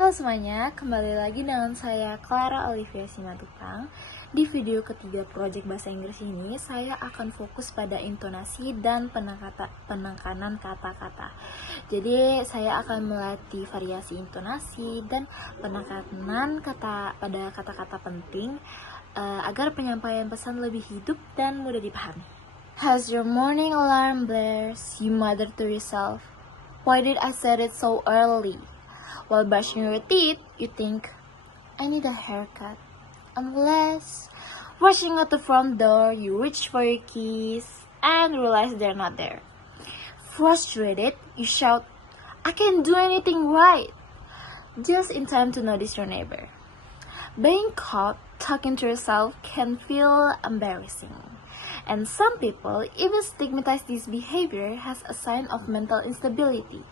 Halo semuanya, kembali lagi dengan saya Clara Olivia Simatupang. Di video ketiga Project Bahasa Inggris ini, saya akan fokus pada intonasi dan penekanan kata-kata. Jadi, saya akan melatih variasi intonasi dan penekanan kata pada kata-kata penting agar penyampaian pesan lebih hidup dan mudah dipahami. Has your morning alarm blares, you mother to yourself? Why did I set it so early? While brushing your teeth, you think, I need a haircut. Unless, rushing out the front door, you reach for your keys and realize they're not there. Frustrated, you shout, I can't do anything right. Just in time to notice your neighbor. Being caught talking to yourself can feel embarrassing. And some people even stigmatize this behavior as a sign of mental instability.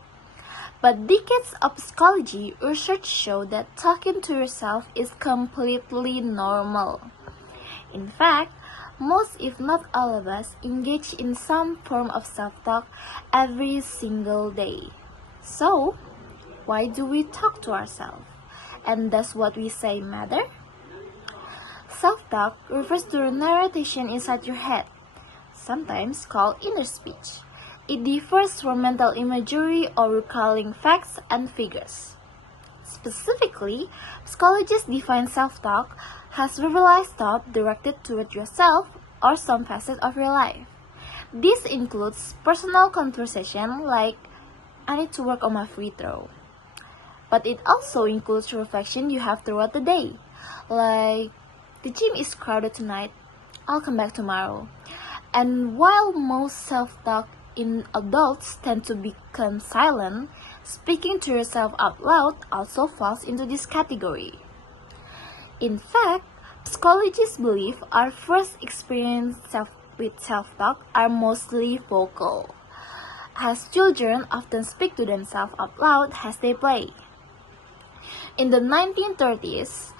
But decades of psychology research show that talking to yourself is completely normal. In fact, most if not all of us engage in some form of self-talk every single day. So, why do we talk to ourselves? And does what we say matter? Self-talk refers to the narration inside your head, sometimes called inner speech. It differs from mental imagery or recalling facts and figures. Specifically, psychologists define self-talk as verbalized thought directed toward yourself or some facet of your life. This includes personal conversation like, I need to work on my free throw. But it also includes reflection you have throughout the day, like, the gym is crowded tonight, I'll come back tomorrow. And while most self-talk in adults tend to become silent, speaking to yourself out loud also falls into this category. In fact, psychologists believe our first experience with self-talk are mostly vocal, as children often speak to themselves out loud as they play. In the 1930s,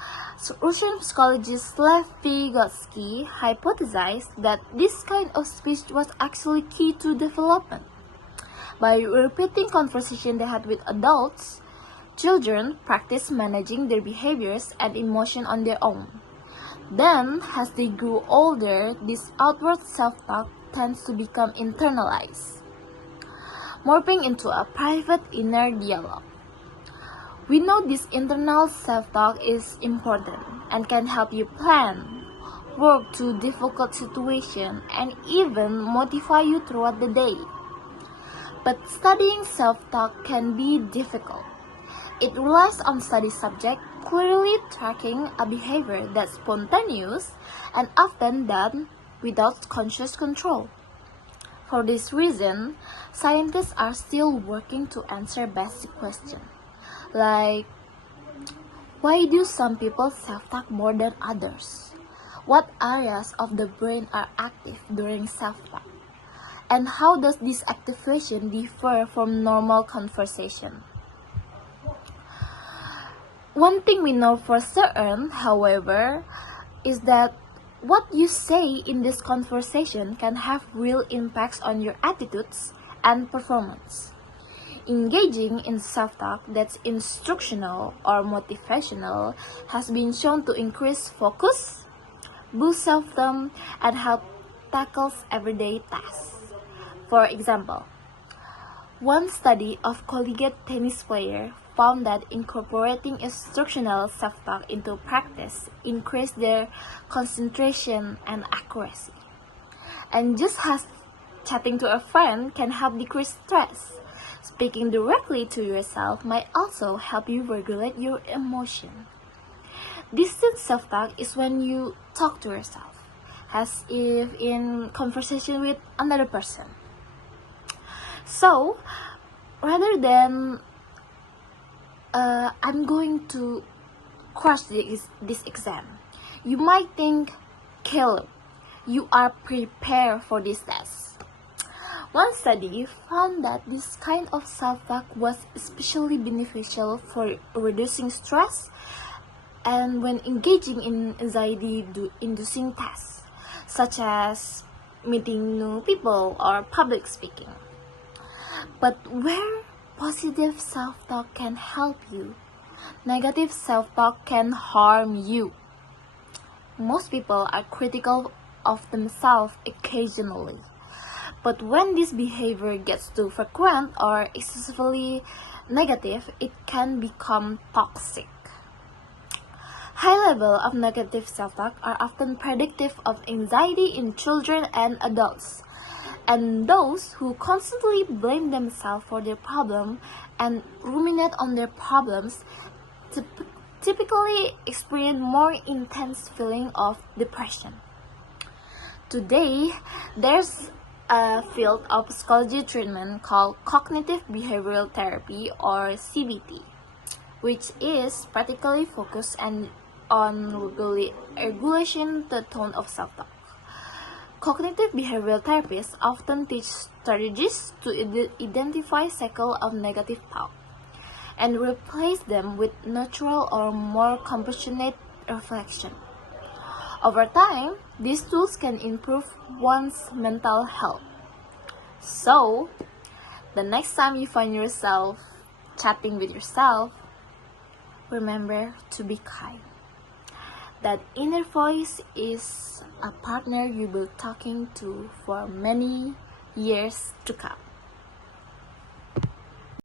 Russian psychologist Lev Vygotsky hypothesized that this kind of speech was actually key to development. By repeating conversations they had with adults, children practiced managing their behaviors and emotion on their own. Then, as they grew older, this outward self-talk tends to become internalized, morphing into a private inner dialogue. We know this internal self-talk is important and can help you plan, work through difficult situations, and even motivate you throughout the day. But studying self-talk can be difficult. It relies on study subject clearly tracking a behavior that's spontaneous and often done without conscious control. For this reason, scientists are still working to answer basic questions. Like, why do some people self-talk more than others? What areas of the brain are active during self-talk? And how does this activation differ from normal conversation? One thing we know for certain, however, is that what you say in this conversation can have real impacts on your attitudes and performance. Engaging in self-talk that's instructional or motivational has been shown to increase focus, boost self-esteem, and help tackle everyday tasks. For example, one study of collegiate tennis players found that incorporating instructional self-talk into practice increased their concentration and accuracy. And just as chatting to a friend can help decrease stress, speaking directly to yourself might also help you regulate your emotion. Distant self-talk is when you talk to yourself, as if in conversation with another person. So, rather than I'm going to crush this exam, you might think, Caleb, you are prepared for this test. One study found that this kind of self-talk was especially beneficial for reducing stress and when engaging in anxiety-inducing tasks, such as meeting new people or public speaking. But where positive self-talk can help you Negative self-talk can harm you. Most people are critical of themselves occasionally, but when this behavior gets too frequent or excessively negative, it can become toxic. High levels of negative self-talk are often predictive of anxiety in children and adults. And those who constantly blame themselves for their problem and ruminate on their problems typically experience more intense feeling of depression. Today, there's a field of psychology treatment called cognitive behavioral therapy or CBT, which is particularly focused on regulation the tone of self-talk. Cognitive behavioral therapists often teach strategies to identify cycles of negative thought and replace them with natural or more compassionate reflection. Over time, these tools can improve one's mental health. So, the next time you find yourself chatting with yourself, remember to be kind. That inner voice is a partner you'll be talking to for many years to come.